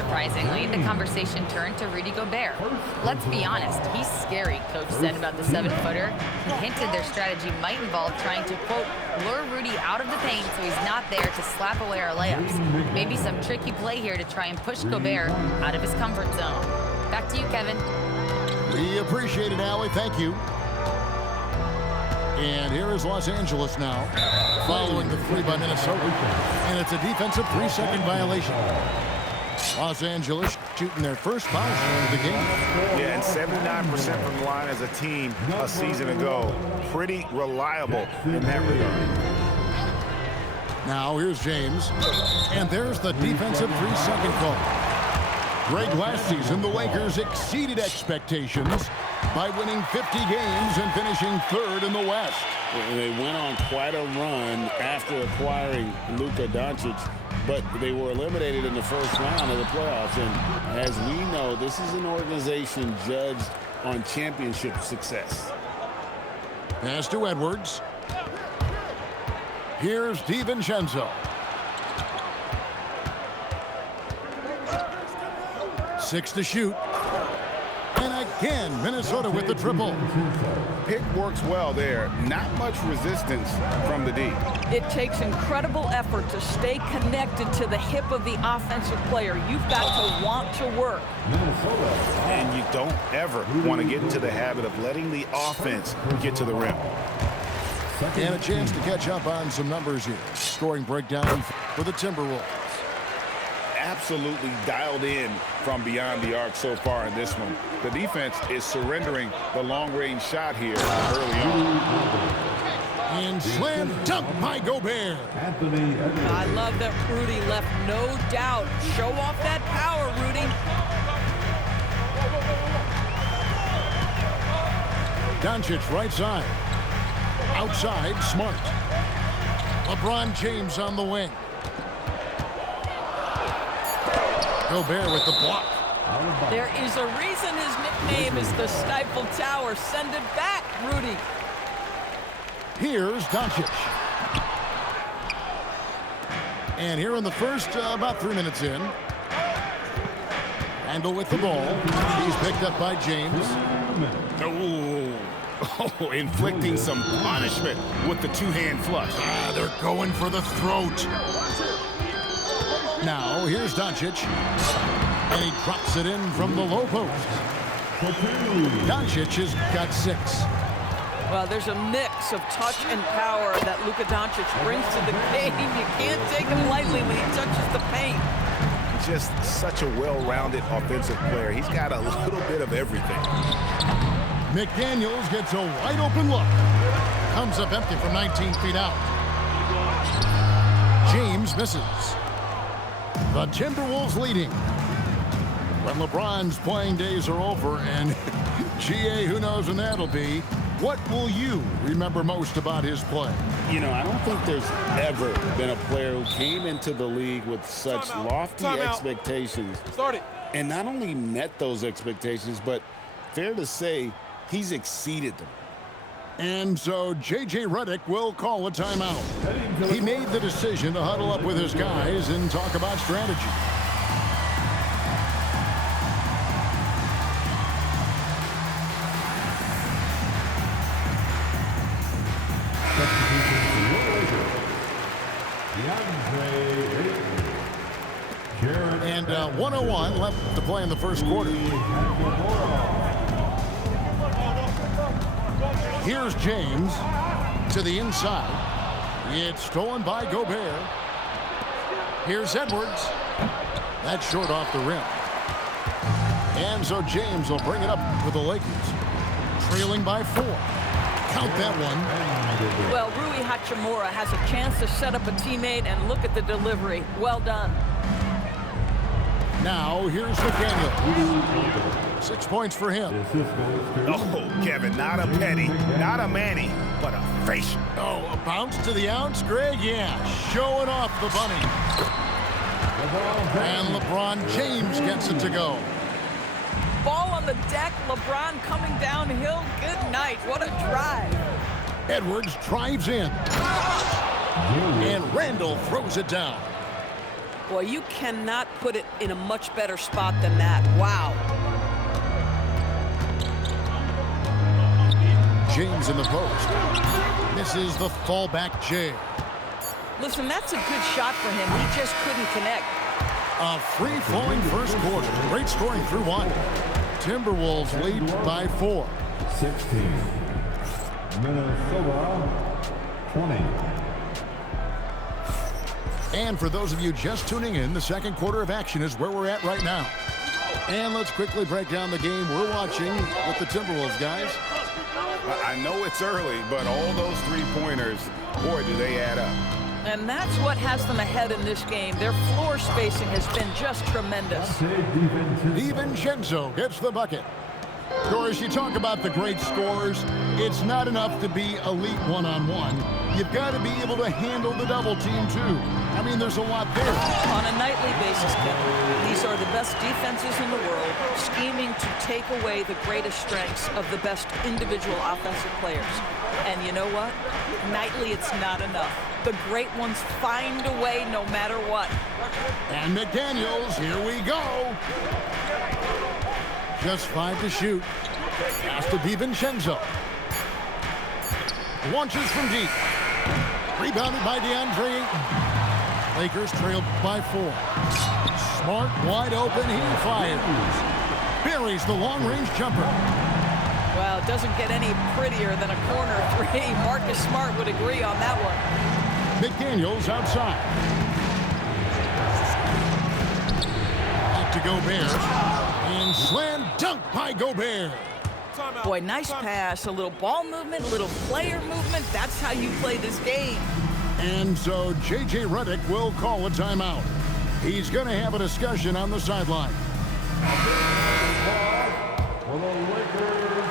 Unsurprisingly, the conversation turned to Rudy Gobert. Let's be honest, he's scary, Coach said about the 7-footer. He hinted their strategy might involve trying to, quote, lure Rudy out of the paint so he's not there to slap away our layups. Maybe some tricky play here to try and push Gobert out of his comfort zone. Back to you, Kevin. We appreciate it, Allie. Thank you. And here is Los Angeles now, following the 3 by Minnesota. And it's a defensive 3-second violation. Los Angeles shooting their first foul of the game. Yeah, and 79% from the line as a team a season ago. Pretty reliable in that regard. Now here's James. And there's the defensive 3-second call. Greg, last season, the Lakers exceeded expectations by winning 50 games and finishing 3rd in the West. They went on quite a run after acquiring Luka Doncic, but they were eliminated in the first round of the playoffs. And as we know, this is an organization judged on championship success. Pass to Edwards. Here's DiVincenzo. 6 to shoot. And again, Minnesota with the triple. Pick works well there. Not much resistance from the D. It takes incredible effort to stay connected to the hip of the offensive player. You've got to want to work. And you don't ever want to get into the habit of letting the offense get to the rim. And a chance to catch up on some numbers here. Scoring breakdown for the Timberwolves. Absolutely dialed in from beyond the arc so far in this one. The defense is surrendering the long-range shot here early on. And slam dunk by Gobert. I love that Rudy left no doubt. Show off that power, Rudy. Doncic right side. Outside, Smart. LeBron James on the wing. Gobert with the block. There is a reason his nickname is the Stifle Tower. Send it back, Rudy. Here's Doncic. And here in the first, about 3 minutes in. Randle with the ball. He's picked up by James. Oh, inflicting some punishment with the two-hand flush. They're going for the throat. Now, here's Doncic. And he drops it in from the low post. Doncic has got 6. Well, there's a mix of touch and power that Luka Doncic brings to the game. You can't take him lightly when he touches the paint. Just such a well-rounded offensive player. He's got a little bit of everything. McDaniels gets a wide-open look. Comes up empty from 19 feet out. James misses. The Timberwolves leading. When LeBron's playing days are over, and GA, who knows when that'll be, what will you remember most about his play? You know, I don't think there's ever been a player who came into the league with such lofty expectations. And not only met those expectations, but fair to say, he's exceeded them. And so J.J. Redick will call a timeout. He made the decision to huddle up with his guys and talk about strategy. And 1:01 left to play in the first quarter. Here's James to the inside. It's stolen by Gobert. Here's Edwards. That's short off the rim. And so James will bring it up for the Lakers. Trailing by 4. Count that one. Well, Rui Hachimura has a chance to set up a teammate, and look at the delivery. Well done. Now, here's McDaniel. 6 points for him. Oh, Kevin, not a penny, not a Manny, but a facial. Oh, a bounce to the ounce, Greg? Yeah, showing off the bunny. And LeBron James gets it to go. Ball on the deck, LeBron coming downhill. Good night, what a drive. Edwards drives in. And Randle throws it down. Boy, you cannot put it in a much better spot than that. Wow. James in the post. Misses the fallback Jay. Listen, that's a good shot for him. He just couldn't connect. A free-flowing first quarter. Great scoring through one. Timberwolves lead by 4. 16. Minnesota 20. And for those of you just tuning in, the second quarter of action is where we're at right now. And let's quickly break down the game we're watching with the Timberwolves, guys. I know it's early, but all those three-pointers, boy, do they add up. And that's what has them ahead in this game. Their floor spacing has been just tremendous. DiVincenzo gets the bucket. Of course, you talk about the great scorers. It's not enough to be elite one-on-one. You've got to be able to handle the double team, too. I mean, there's a lot there. On a nightly basis, Kevin, these are the best defenses in the world, scheming to take away the greatest strengths of the best individual offensive players. And you know what? Nightly, it's not enough. The great ones find a way no matter what. And McDaniels, here we go. Just 5 to shoot. Pass to DiVincenzo. Launches from deep. Rebounded by DeAndre Ayton. Lakers trail by 4. Smart wide open. He fires. Buries the long-range jumper. Well, it doesn't get any prettier than a corner three. Marcus Smart would agree on that one. McDaniels outside. Back to Gobert. And slam dunk by Gobert. Boy, nice pass. A little ball movement, a little player movement. That's how you play this game. And so J.J. Redick will call a timeout. He's going to have a discussion on the sideline.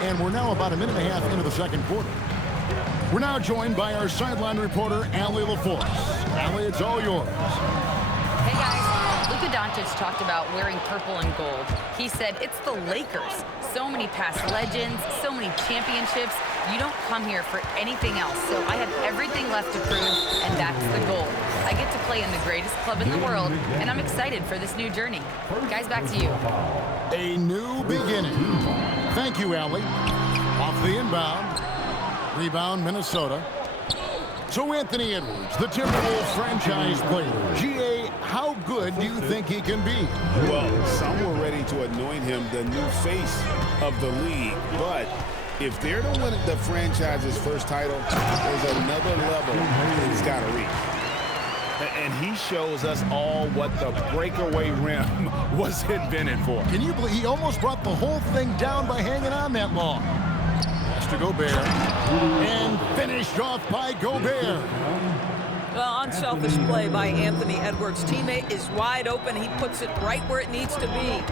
And we're now about a minute and a half into the second quarter. We're now joined by our sideline reporter, Allie LaForce. Allie, it's all yours. Hey, guys. Luka Doncic talked about wearing purple and gold. He said, it's the Lakers. So many past legends, so many championships. You don't come here for anything else. So I have everything left to prove, and that's the goal. I get to play in the greatest club in the world, and I'm excited for this new journey. Guys, back to you. A new beginning. Thank you, Allie. Off the inbound. Rebound, Minnesota. So Anthony Edwards, the Timberwolves franchise player. G.A., how good do you think he can be? Well, some were ready to anoint him the new face of the league, but if they're to win the franchise's first title, there's another level he's got to reach. And he shows us all what the breakaway rim was invented for. Can you believe he almost brought the whole thing down by hanging on that long? Pass to Gobert. And finished off by Gobert. Well, unselfish play by Anthony Edwards. Teammate is wide open. He puts it right where it needs to be.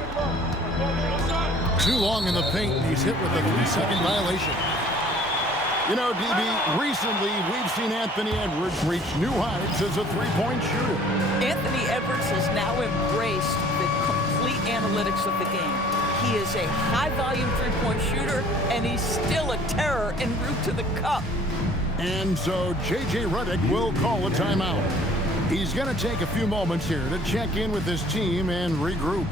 Too long in the paint. He's hit with a 3-second violation. You know, DB, recently we've seen Anthony Edwards reach new heights as a three-point shooter. Anthony Edwards has now embraced the complete analytics of the game. He is a high-volume three-point shooter, and he's still a terror en route to the cup. And so J.J. Redick will call a timeout. He's going to take a few moments here to check in with his team and regroup.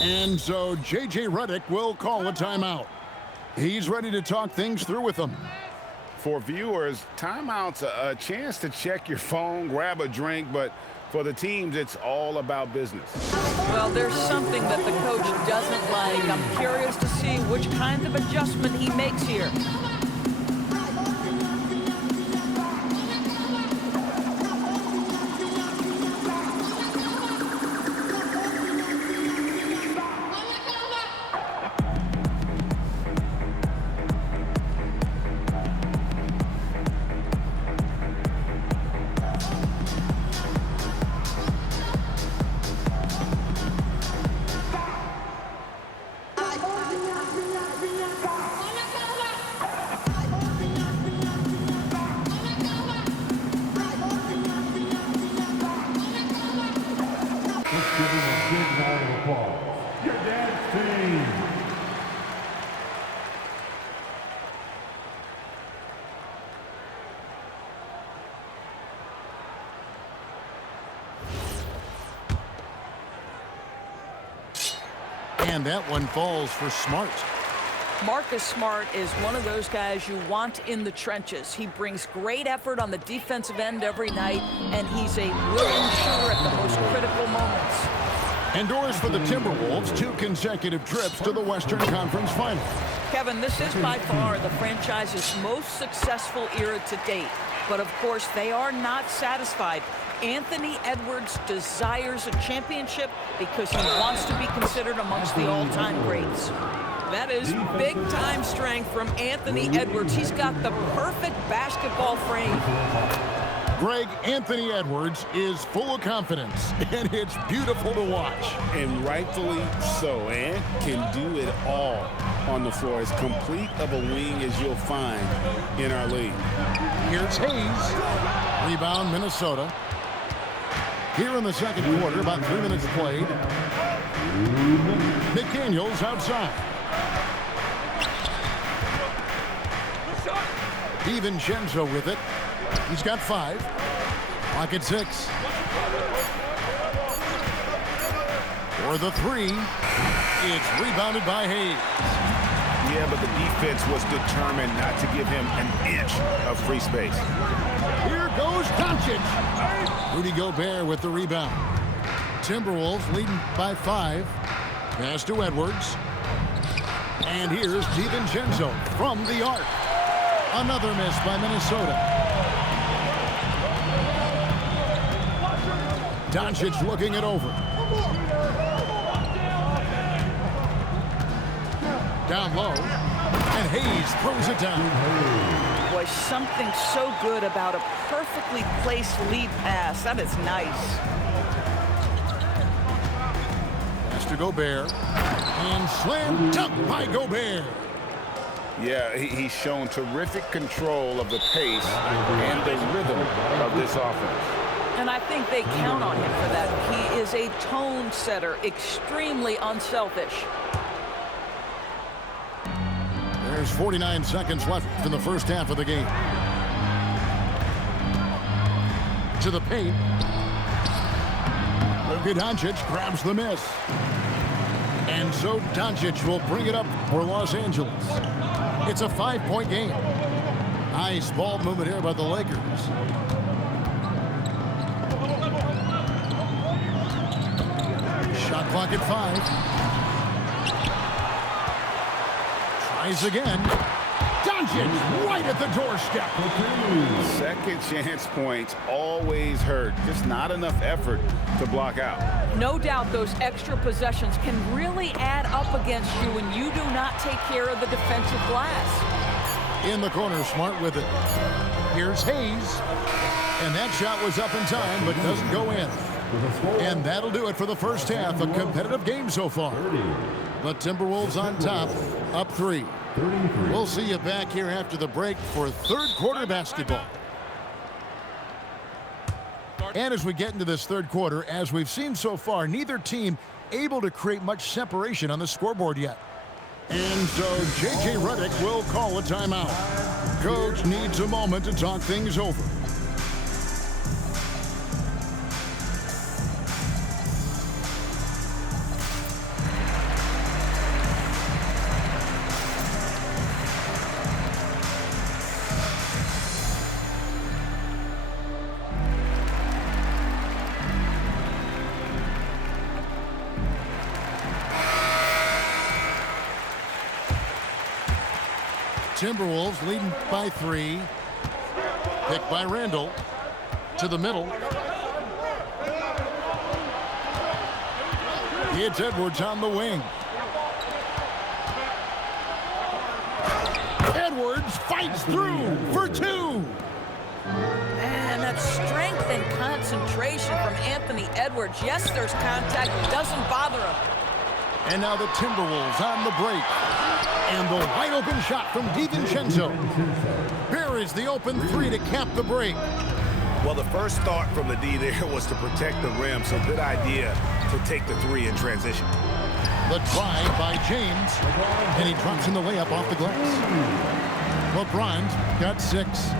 And so J.J. Redick will call a timeout. He's ready to talk things through with them. For viewers, timeout's a chance to check your phone, grab a drink, but For the teams, it's all about business. Well, there's something that the coach doesn't like. I'm curious to see which kind of adjustment he makes here. Your dad's team. And that one falls for Smart. Marcus Smart is one of those guys you want in the trenches. He brings great effort on the defensive end every night, and he's a willing shooter at the most critical moments. Endures for the Timberwolves 2 consecutive trips to the Western Conference Finals. Kevin, this is by far the franchise's most successful era to date. But of course, they are not satisfied. Anthony Edwards desires a championship because he wants to be considered amongst the all-time greats. That is big-time strength from Anthony Edwards. He's got the perfect basketball frame. Greg, Anthony Edwards is full of confidence, and it's beautiful to watch. And rightfully so. And can do it all on the floor. As complete of a wing as you'll find in our league. Here's Hayes. Rebound, Minnesota. Here in the second quarter, about 3 minutes played. McDaniels outside. DiVincenzo with it. He's got 5. Clock at 6. For the 3. It's rebounded by Hayes. Yeah, but the defense was determined not to give him an inch of free space. Here goes Doncic. Rudy Gobert with the rebound. Timberwolves leading by 5. Pass to Edwards. And here's DiVincenzo from the arc. Another miss by Minnesota. Doncic looking it over. Down low. And Hayes throws it down. Boy, something so good about a perfectly placed lead pass. That is nice. Pass to Gobert. And slam dunk by Gobert. Yeah, he's shown terrific control of the pace and the rhythm of this offense. And I think they count on him for that. He is a tone setter, extremely unselfish. There's 49 seconds left in the first half of the game. To the paint. Luka Doncic grabs the miss. And so Doncic will bring it up for Los Angeles. It's a 5-point game. Nice ball movement here by the Lakers. Shot clock at 5. Tries again. Doncic right at the doorstep. Second chance points always hurt. Just not enough effort to block out. No doubt those extra possessions can really add up against you when you do not take care of the defensive glass. In the corner, Smart with it. Here's Hayes. And that shot was up in time, but doesn't go in. And that'll do it for the first half. A competitive game so far. But Timberwolves on top, up 3. We'll see you back here after the break for third quarter basketball. And as we get into this third quarter, as we've seen so far, neither team able to create much separation on the scoreboard yet. And so J.J. Redick will call a timeout. Coach needs a moment to talk things over. Timberwolves leading by 3. Picked by Randall. To the middle. It's Edwards on the wing. Edwards fights through for 2. And that strength and concentration from Anthony Edwards. Yes, there's contact. It doesn't bother him. And now the Timberwolves on the break. And the wide open shot from DiVincenzo. Here is the open 3 to cap the break. Well, the first thought from the D there was to protect the rim, so good idea to take the 3 in transition. The try by James, and he drops in the layup off the glass. LeBron's got 6.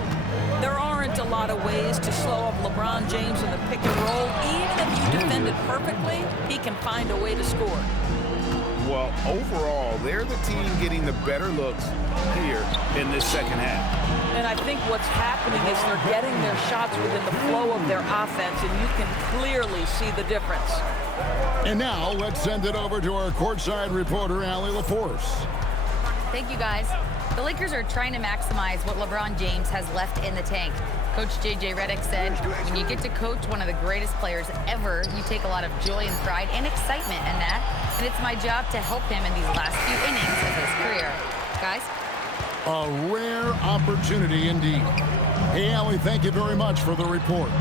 There aren't a lot of ways to slow up LeBron James in the pick and roll. Even if you defend it perfectly, he can find a way to score. Well, overall, they're the team getting the better looks here in this second half. And I think what's happening is they're getting their shots within the flow of their offense, and you can clearly see the difference. And now let's send it over to our courtside reporter, Allie LaForce. Thank you, guys. The Lakers are trying to maximize what LeBron James has left in the tank. Coach J.J. Redick said, when you get to coach one of the greatest players ever, you take a lot of joy and pride and excitement in that. And it's my job to help him in these last few innings of his career. Guys? A rare opportunity indeed. Hey, Allie, thank you very much for the report.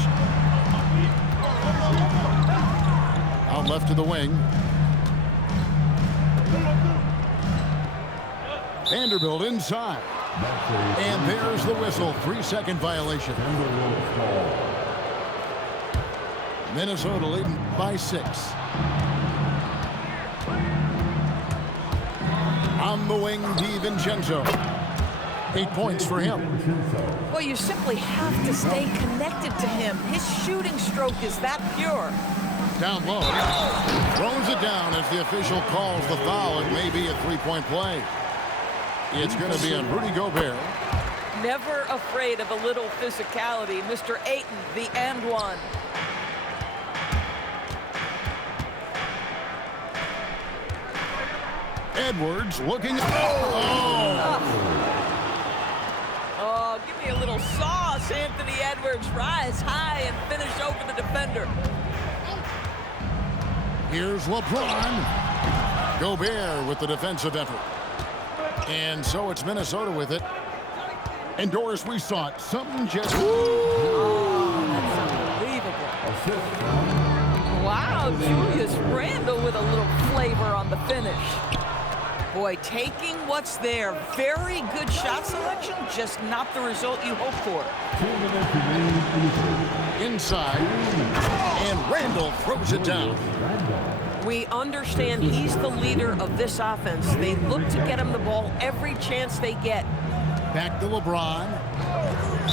Out left to the wing. Vanderbilt inside. And there's the whistle. 3-second violation. Minnesota leading by 6. On the wing, DiVincenzo. 8 points for him. Well, you simply have to stay connected to him. His shooting stroke is that pure. Down low. Throws it down as the official calls the foul. It may be a 3-point play. It's going to be on Rudy Gobert. Never afraid of a little physicality. Mr. Ayton, the and one. Edwards looking. Oh, give me a little sauce. Anthony Edwards, rise high and finish over the defender. Here's LeBron. Gobert with the defensive effort. And so it's Minnesota with it. And Doris, we saw it. Something just... Oh, that's unbelievable. Wow, Julius Randle with a little flavor on the finish. Boy, taking what's there. Very good shot selection, just not the result you hope for. Inside. And Randle throws it down. We understand he's the leader of this offense. They look to get him the ball every chance they get. Back to LeBron.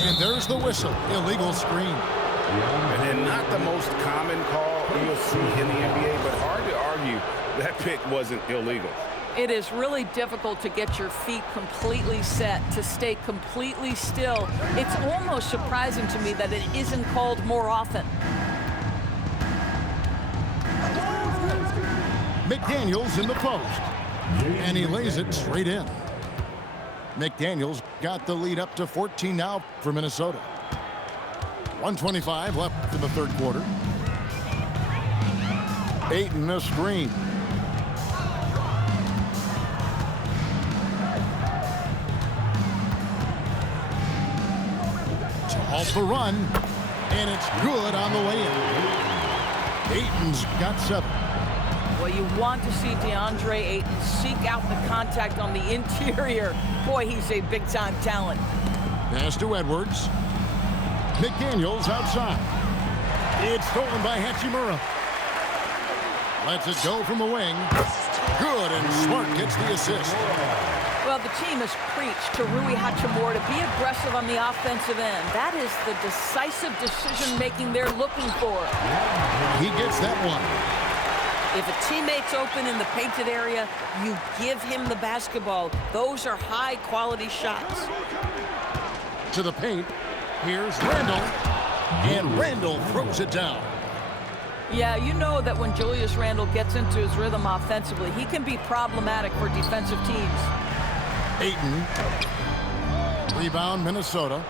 And there's the whistle. Illegal screen. And then not the most common call you'll see in the NBA, but hard to argue that pick wasn't illegal. It is really difficult to get your feet completely set, to stay completely still. It's almost surprising to me that it isn't called more often. McDaniels in the post. And he lays it straight in. McDaniels got the lead up to 14 now for Minnesota. 1:25 left in the third quarter. Ayton a screen. Off the run, and it's good on the way in. Ayton's got 7. Well, you want to see DeAndre Ayton seek out the contact on the interior. Boy, he's a big-time talent. Pass to Edwards. McDaniels outside. It's stolen by Hachimura. Lets it go from the wing. Good, and Smart gets the assist. Well, the team has preached to Rui Hachimura to be aggressive on the offensive end. That is the decisive decision-making they're looking for. He gets that one. If a teammate's open in the painted area, you give him the basketball. Those are high-quality shots. To the paint. Here's Randle. And Randle throws it down. Yeah, you know that when Julius Randle gets into his rhythm offensively, he can be problematic for defensive teams. Ayton Rebound, Minnesota.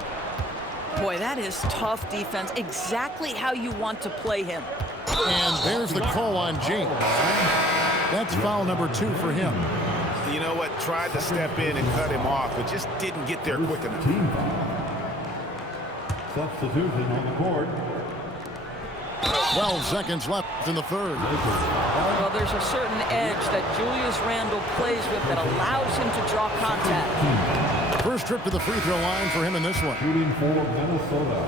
Boy, that is tough defense. Exactly how you want to play him. And there's the call on James. That's foul number 2 for him. You know what? Tried to step in and cut him off, but just didn't get there quick enough. Team foul. Substitution on the court. 12 seconds left in the third. Well, there's a certain edge that Julius Randle plays with that allows him to draw contact. First trip to the free throw line for him in this one. Shooting for Minnesota.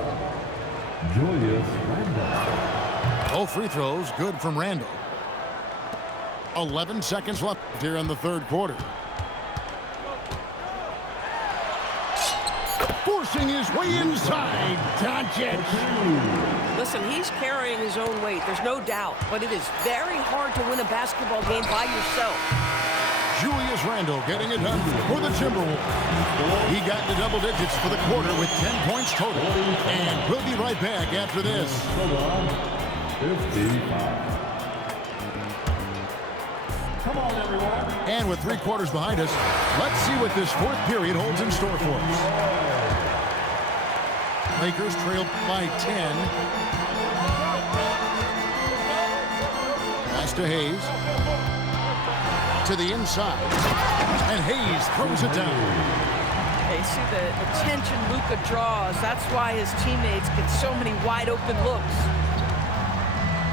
Julius Randle. Both free throws good from Randle. 11 seconds left here in the third quarter. Forcing his way inside. Doncic. Listen, he's carrying his own weight. There's no doubt. But it is very hard to win a basketball game by yourself. Julius Randle getting it done for the Timberwolves. He got into double digits for the quarter with 10 points total. And we'll be right back after this. 55. Come on, everyone. And with 3 quarters behind us, let's see what this fourth period holds in store for us. Lakers trail by 10. Pass to Hayes. To the inside. And Hayes throws it down. Hey, see the attention Luka draws. That's why his teammates get so many wide open looks.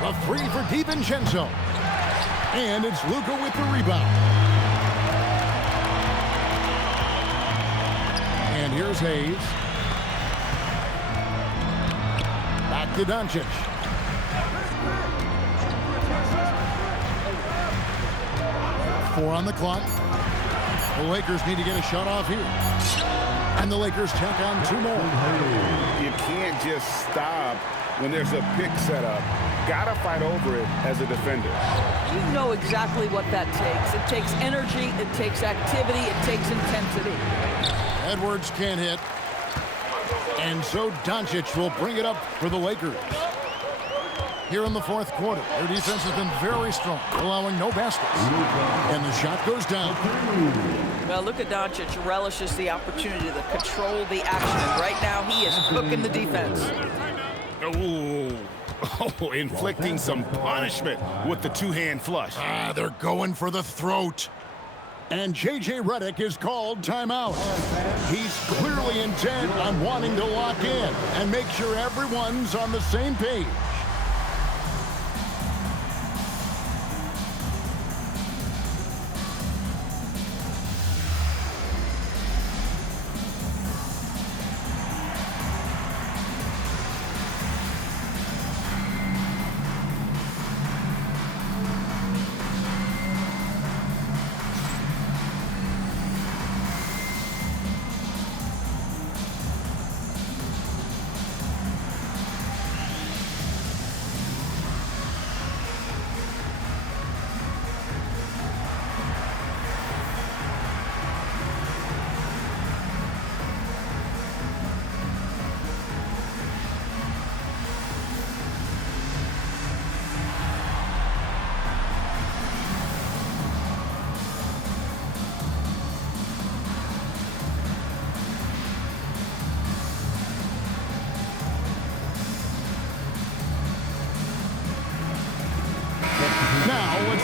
A 3 for DiVincenzo. And it's Luka with the rebound. And here's Hayes. Back to Doncic. Four on the clock. The Lakers need to get a shot off here. And the Lakers check on 2 more. You can't just stop when there's a pick set up. Gotta fight over it as a defender. You know exactly what that takes. It takes energy, it takes activity, it takes intensity. Edwards can't hit. And so Doncic will bring it up for the Lakers. Here in the fourth quarter, their defense has been very strong, allowing no baskets. And the shot goes down. Well, Luka Doncic relishes the opportunity to control the action. And right now, he is cooking the defense. Oh, inflicting some punishment with the 2-hand flush. They're going for the throat. And J.J. Redick is called timeout. He's clearly intent on wanting to lock in and make sure everyone's on the same page.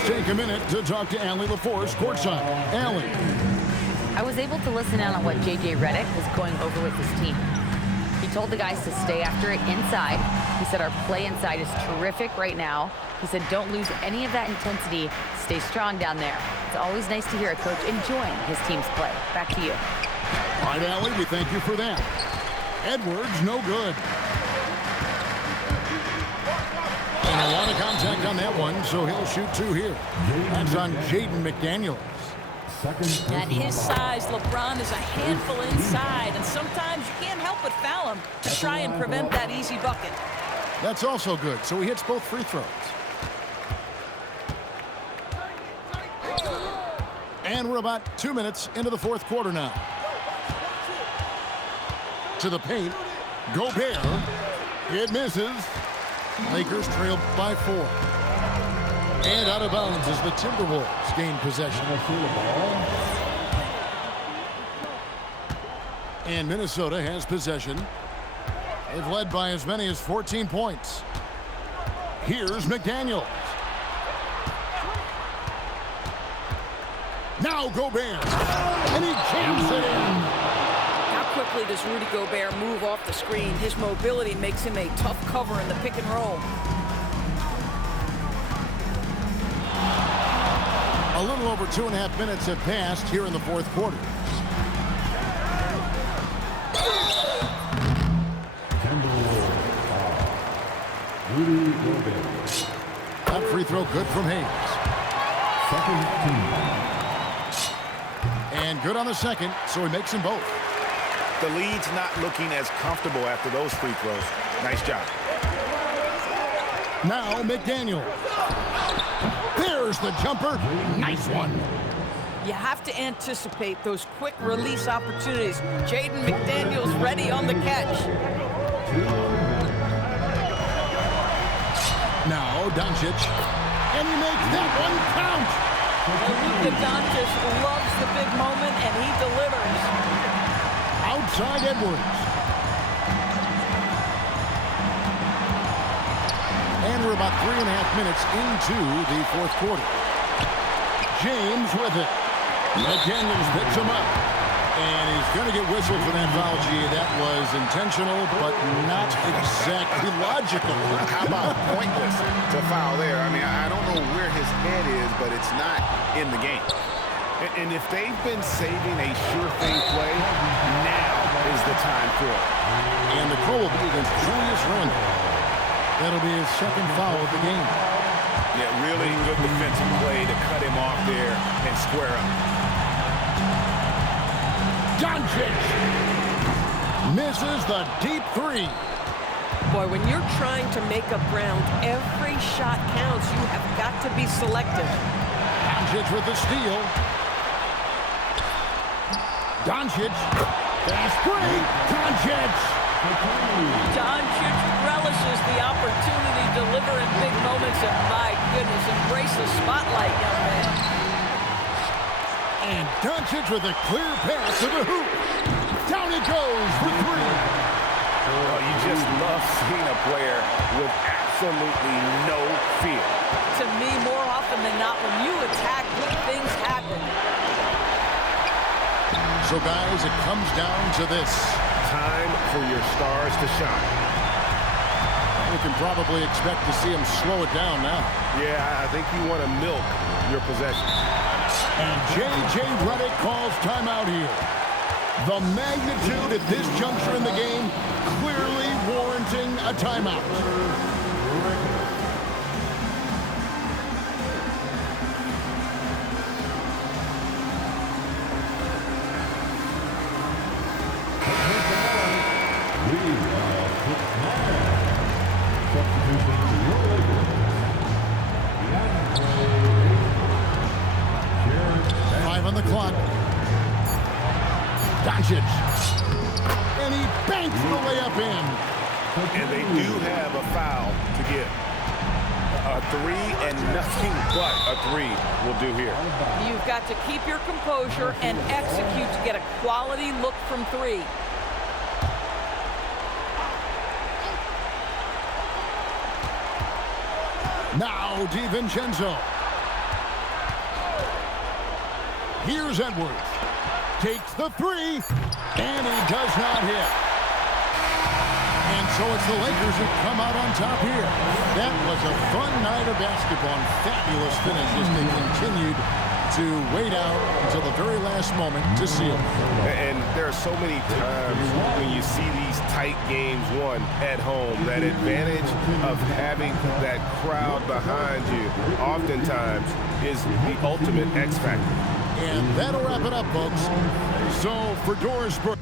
Take a minute to talk to Allie LaForce courtside. Allie. I was able to listen in on what J.J. Redick was going over with his team. He told the guys to stay after it inside. He said our play inside is terrific right now. He said don't lose any of that intensity. Stay strong down there. It's always nice to hear a coach enjoying his team's play. Back to you. All right, Allie, we thank you for that. Edwards, no good. And a lot of contact on that one, so he'll shoot 2 here. That's on Jaden McDaniels. At his size, LeBron is a handful inside, and sometimes you can't help but foul him to try and prevent that easy bucket. That's also good, so he hits both free throws. And we're about 2 minutes into the fourth quarter now. To the paint, Gobert. It misses. Lakers trail by 4. And out of bounds as the Timberwolves gain possession. And Minnesota has possession. They've led by as many as 14 points. Here's McDaniels. Now Gobert. And he jams it in. How quickly does Rudy Gobert move off the screen? His mobility makes him a tough cover in the pick and roll. A little over 2.5 minutes have passed here in the fourth quarter. Rudy Gobert. That free throw good from Hayes. Second team. And good on the second, so he makes them both. The lead's not looking as comfortable after those free throws. Nice job. Now McDaniel. There's the jumper. Nice one. You have to anticipate those quick release opportunities. Jaden McDaniels ready on the catch. Now Doncic. And he makes that one count. Luka Doncic loves the big moment, and he delivers. Outside Edwards. And we're about 3.5 minutes into the fourth quarter. James with it. McDaniels picks him up. And he's going to get whistled for that foul, G. That was intentional, but not exactly logical. How about pointless to foul there? I mean, I don't know where his head is, but it's not in the game. And if they've been saving a sure thing play, now is the time for it. And the call will be against Julius Randle. That'll be his second foul of the game. Yeah, really good defensive play to cut him off there and square up. Doncic misses the deep three. Boy, when you're trying to make up ground, every shot counts. You have got to be selective. Doncic with the steal. Doncic. Fast break. Doncic. Doncic relishes the opportunity to deliver in big moments, and my goodness, embrace the spotlight, young man. And Doncic with a clear pass to the hoop. Down he goes for three. Well, you just love seeing a player with absolutely no fear. To me, more often than not, when you attack, good things happen. So, guys, it comes down to this. Time for your stars to shine. We can probably expect to see him slow it down now. Yeah, I think you want to milk your possession. And J.J. Redick calls timeout here. The magnitude at this juncture in the game clearly warranting a timeout. On the clock. Doncic. And he banks the layup in. And they do have a foul to give. A three and nothing but a three will do here. You've got to keep your composure and execute to get a quality look from three. Now DiVincenzo. Here's Edwards. Takes the three, and he does not hit. And so it's the Lakers who come out on top here. That was a fun night of basketball and fabulous finish as they continued to wait out until the very last moment to seal. And there are so many times when you see these tight games won at home, that advantage of having that crowd behind you oftentimes is the ultimate X factor. And that'll wrap it up, folks. So for Doris Burke.